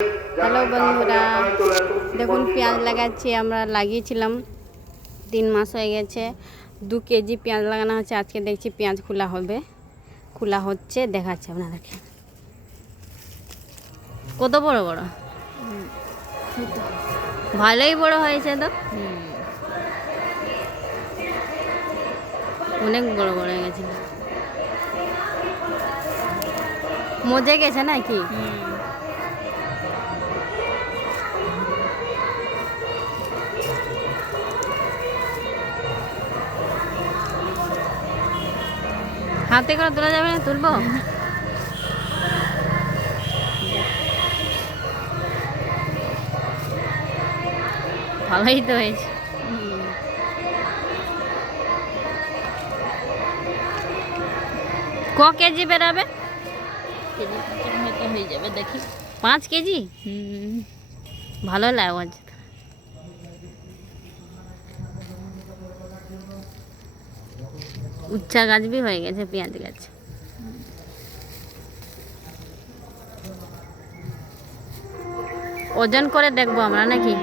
Hello বন্ধুরা, দেখুন পেঁয়াজ লাগাচ্ছি। আমরা লাগিয়েছিলাম 3 মাস হয়ে গেছে। 2 কেজি পেঁয়াজ লাগানো হচ্ছে। আজকে দেখছি পেঁয়াজ খোলা হচ্ছে, দেখাচ্ছি আপনাদেরকে। কত বড় বড়, ভালোই বড় হয়েছে তো, অনেক বড় বড় হয়ে গেছে, মজে গেছে নাকি? হাতে করে তোলা যাবে না? তুলবো? ভালোই তো হয়েছে। ক কেজি বেরাবে? কেজি 5 মতো হয়ে যাবে, দেখি। 5 কেজি? ভালো লাগছে। উচ্চা গাছ भी হয়ে গেছে, পেঁয়াজ গাছ। ওজন করে দেখবো আমরা নাকি?